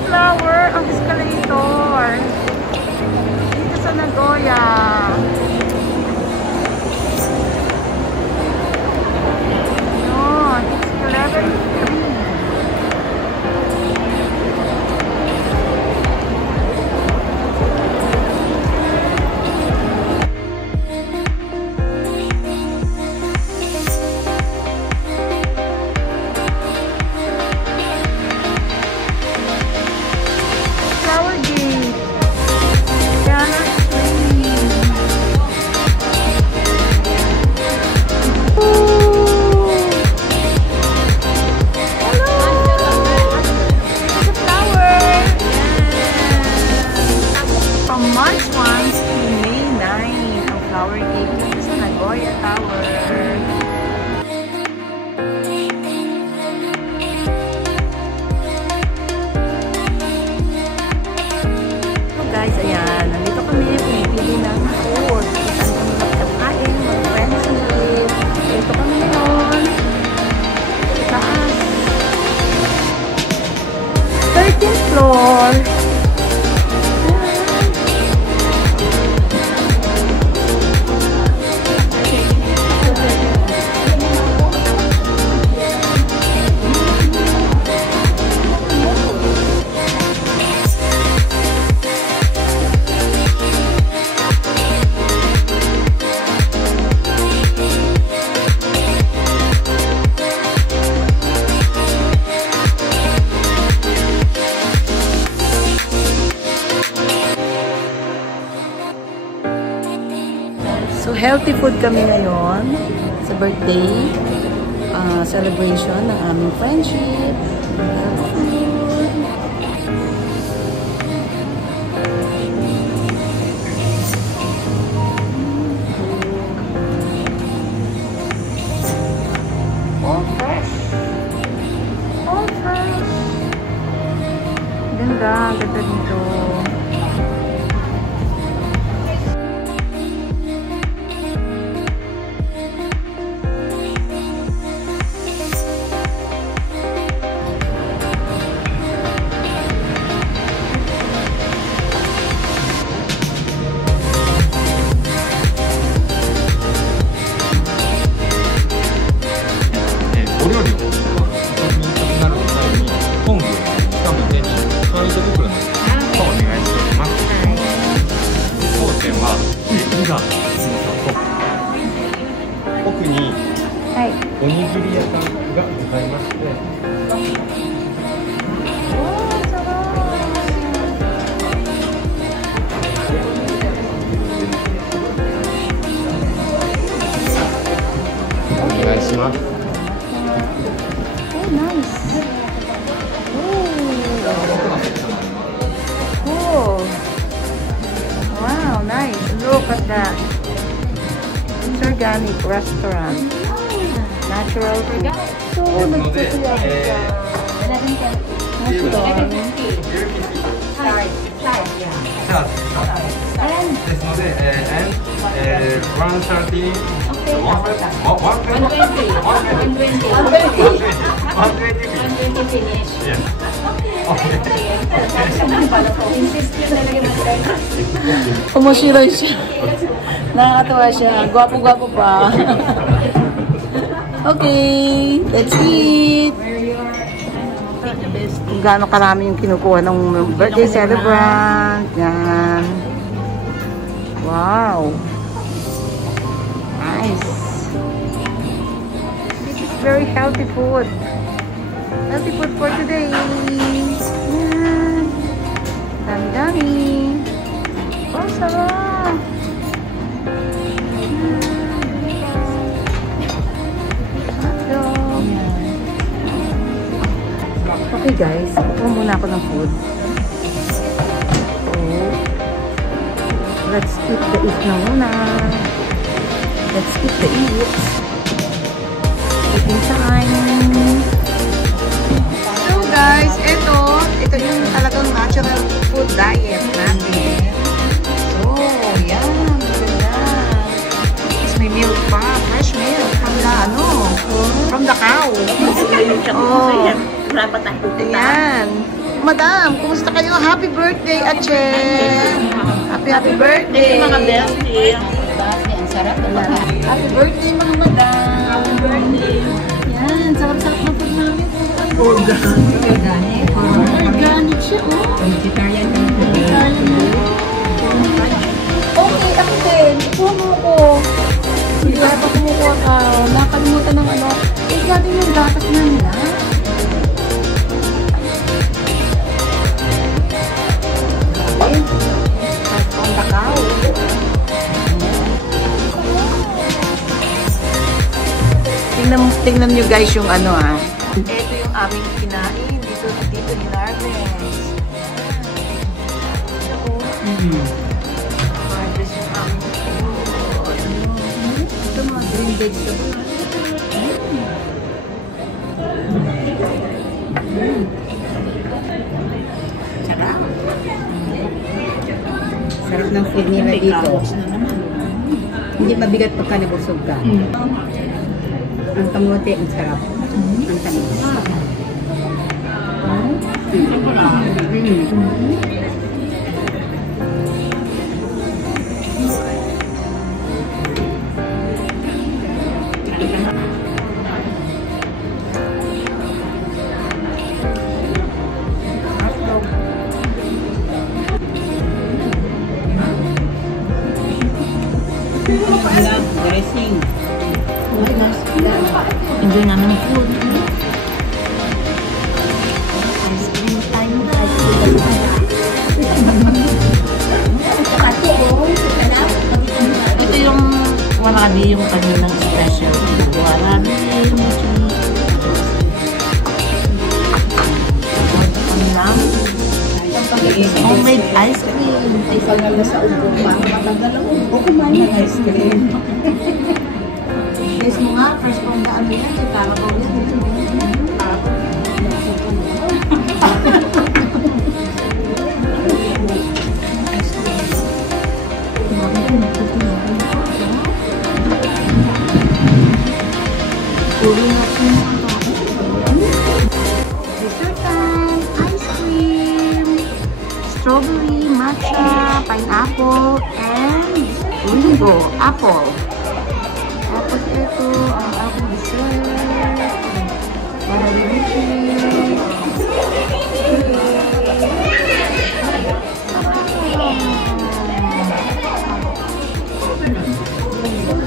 Flower ang escalator dito sa Nagoya. Yun, it's 11:03. Guys, ayan, nandito kami, pumipili ng food. Saan kami magkakain, mag-friends ulit. Dito kami ngayon. Taas. 13th floor. So, healthy food kami ngayon sa birthday celebration ng aming friendship. All fresh. All fresh. Ganda, ganda dito. Oh, nice. Cool. Wow, nice. Look at that. It's organic restaurant. Natural food. So, nagtutuyag Umushiray siya. Nakakatawa siya. Gwapo-gwapo pa. Okay, let's eat. Kung gaano karami yung kinukuha ng birthday celebrant. Yan. Wow. Nice. This is very healthy food. Healthy food for today. Yan. food. Oh. Let's eat the eat na muna. Let's eat the eats. Eating time. So guys, ito yung talagang natural food diet natin. So, yan. Maganda. Tapos may milk pa. Fresh milk. From the cow. Oh. Ayan. Madam, kumusta kayo? Happy birthday, Ache! Happy birthday! Mga birthday. Ang sarap talaga. Happy birthday, mga madam! Happy birthday. Yan, sarap-sarap na food namin. Organic. Organic siya, oh. Vegetarian. Okay, ako din. Kuha mo ko. Sige, pa kumukuha ka. Nakalimutan ng ano. Eh, grabe yung gatas na nila. On the cow. Tingnan nyo guys yung ano ha. Ito yung aming kinain dito ni Narves. Narves yung aming ito mga green vegetables. Sarap. Sarap ng food nila dito. Hindi mabigat pagka nabusog ka. Ang kamote, ang sarap. Ang tamis. Dressing. Enjoy namin ang food. Ice cream time. Ito yung warabi, yung kanilang special. Warabi, mochi. Homemade ice cream. Ay, pag na sa upo pa, matagal ako. O kumain ng ice cream. Yes mo nga, first pong ano yan, kay Carabao yan. Dessert time, ice cream, strawberry, matcha, pineapple, and mango, apple. Tapos ito, ang aking dessert. Maramichi.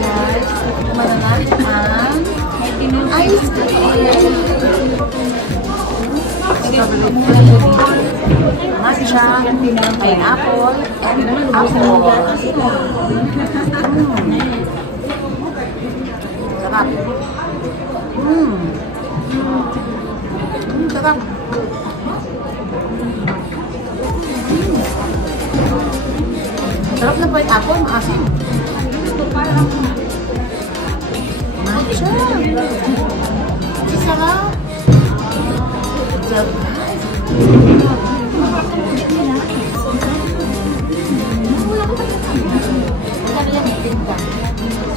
Guys, kumana natin ang ice cream. Matcha, pineapple, and apple. Sarap. Sarap. Sarap na pineapple, maasim. Matcha. Sarap. Sarap.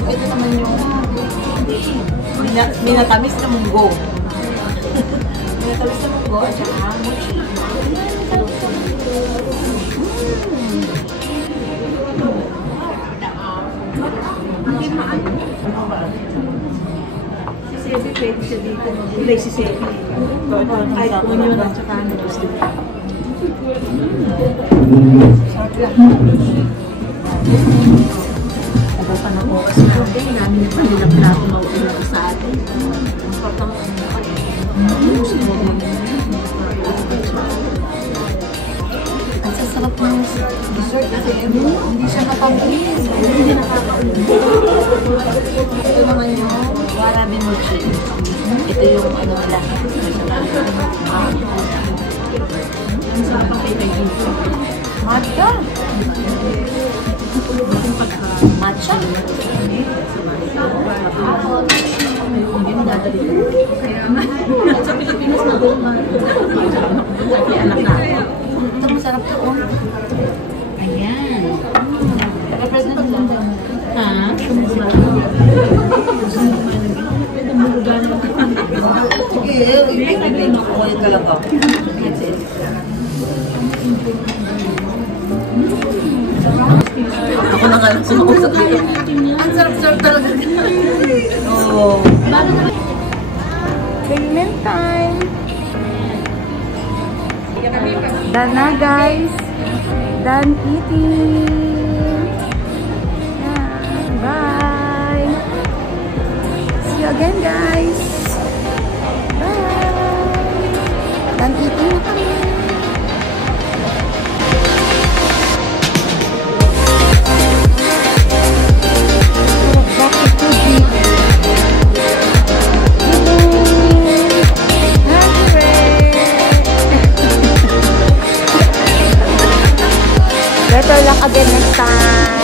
Ito naman yung minatamis na munggo. Minatamis na munggo at saka mochi. Si Sebi pwede siya dito. Kulay si Sebi. Kahit kung yun at saka ano gusto. Sarap lang. Ako pa ng oras natin. Namin na panilap natin mauulat sa atin. Ang patang ang sasarap ng dessert kasi hindi siya matamis. Hindi nakakaulit. Ito naman yung warabi mochi. Ito yung ano nila. Matcha. Matcha. Sa Pilipinas na doon man. Sabi anak natin. Ito masarap to. Oh. Ayan. Represent lang. Ha? Sige, ibigay mo ko yung talaga. That's it. Ako na nga lang sumakusap dito. Ang sarap-sarap talaga. Oo. Payment time. Done na guys. Done eating. Yan. Bye. See you again guys. Bye. Done eating na kami. Better luck again next time.